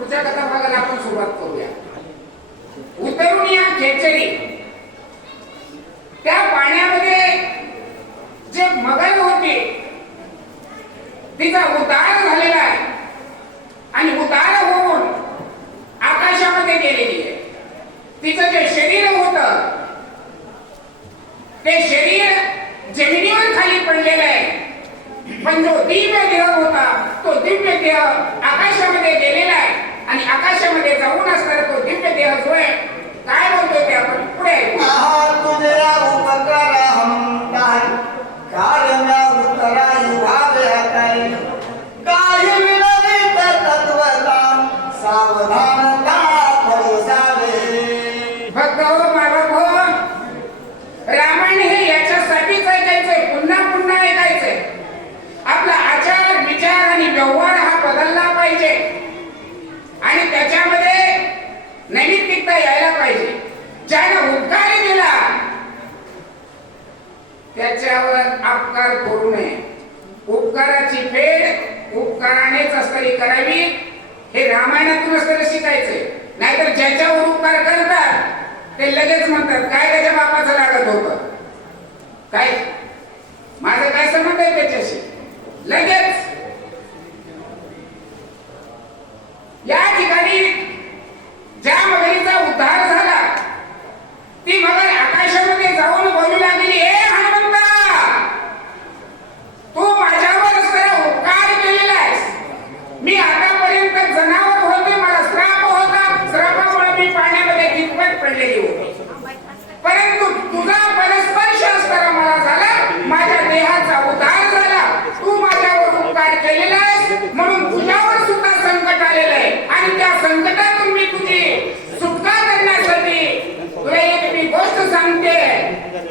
पुढच्या कथा भागाला आपण सुरुवात करूया. उतरून या खेचरी त्या पाण्यामध्ये जे मगन होते तिचा उतार झालेला आहे. आणि उतार होऊन आकाशामध्ये गेलेली आहे. तिचं जे शरीर होत ते शरीर जमिनीवर खाली पडलेलं आहे. पण जो दिव्य देह होता तो दिव्य देह आकाशामध्ये गेलेला आहे. आणि आकाशामध्ये जाऊन असणार तो दिव्य देह जो आहे काय बोलतोय ते आपण पुढे संकटाची फेड उपकारानेच असतरी करावी हे रामायणातूनच तरी शिकायचे नाहीतर ज्याच्यावर उपकार करतात ते लगेच म्हणतात काय त्याच्या बापाचं लागत होत? काय? माझं काय संबंध आहे त्याच्याशी? लगेच! या ठिकाणी ज्या मगरीचा उद्धार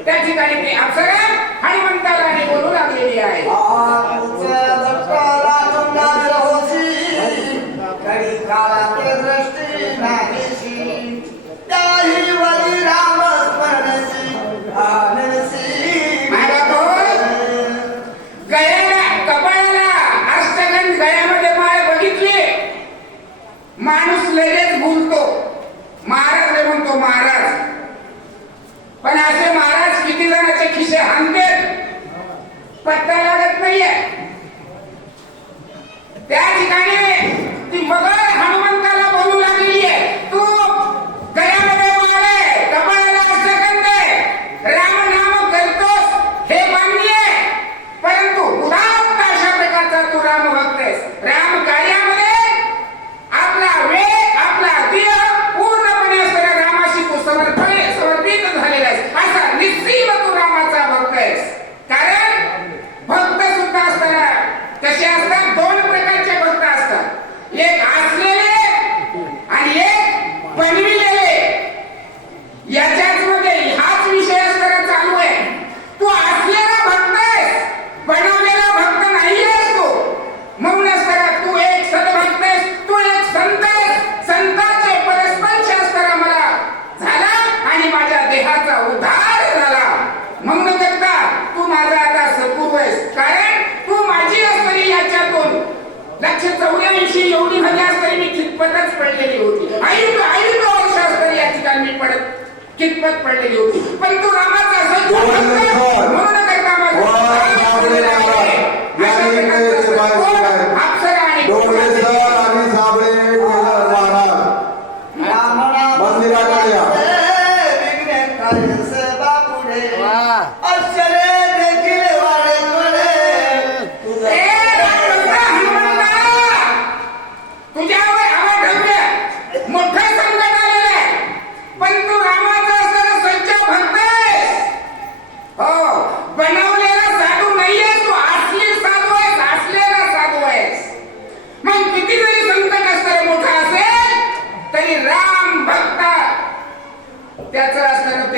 त्या ठिकाणी ते अप्सरा हनुमंताला बोलू लागलेली आहे आमच्यात पत्ता लागत नाहीये. त्या ठिकाणी पडलेली होती. ऐन ऐन वर्ष असताना याची पडत कितपत पडलेली होती. पण तो रामा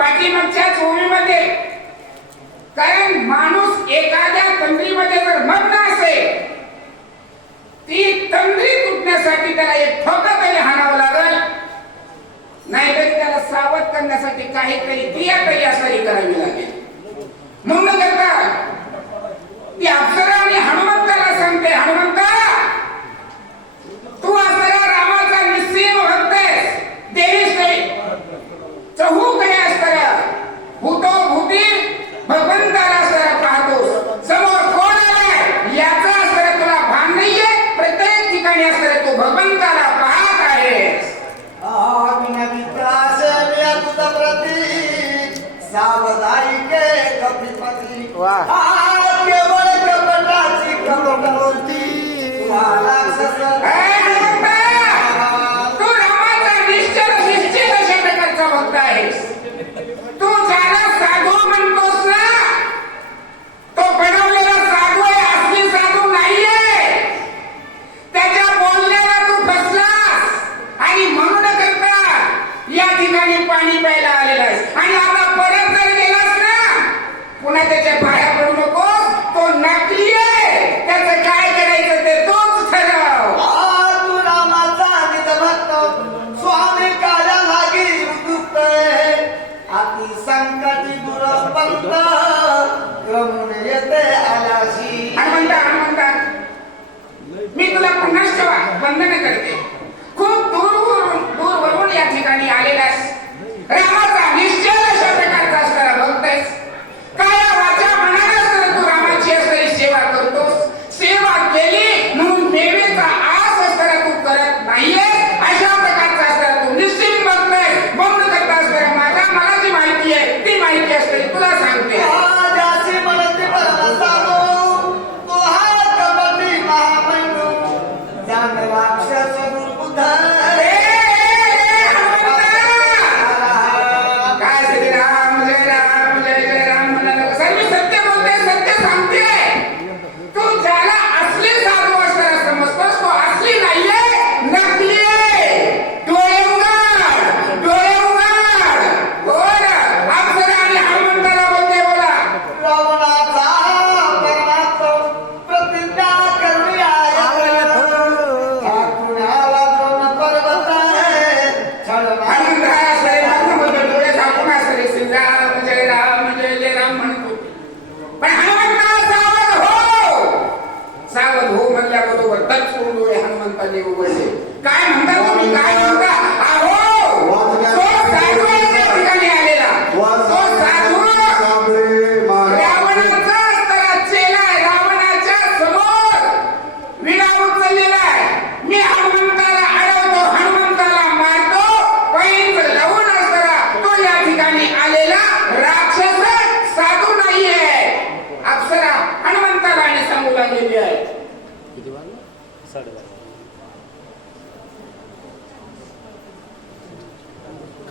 पाठीमागच्या चोवीमध्ये कारण माणूस एखाद्या तंद्रीमध्ये जर मग्न असेल ती तंद्री तुटण्यासाठी त्याला एक ठोका तरी हाणावं लागल. नाहीतरी त्याला सावध करण्यासाठी काहीतरी क्रिया तरी असाही करावी लागेल. म्हणून Ah.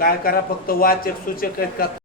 काय करा फक्त वाचक सूचक आहेत का?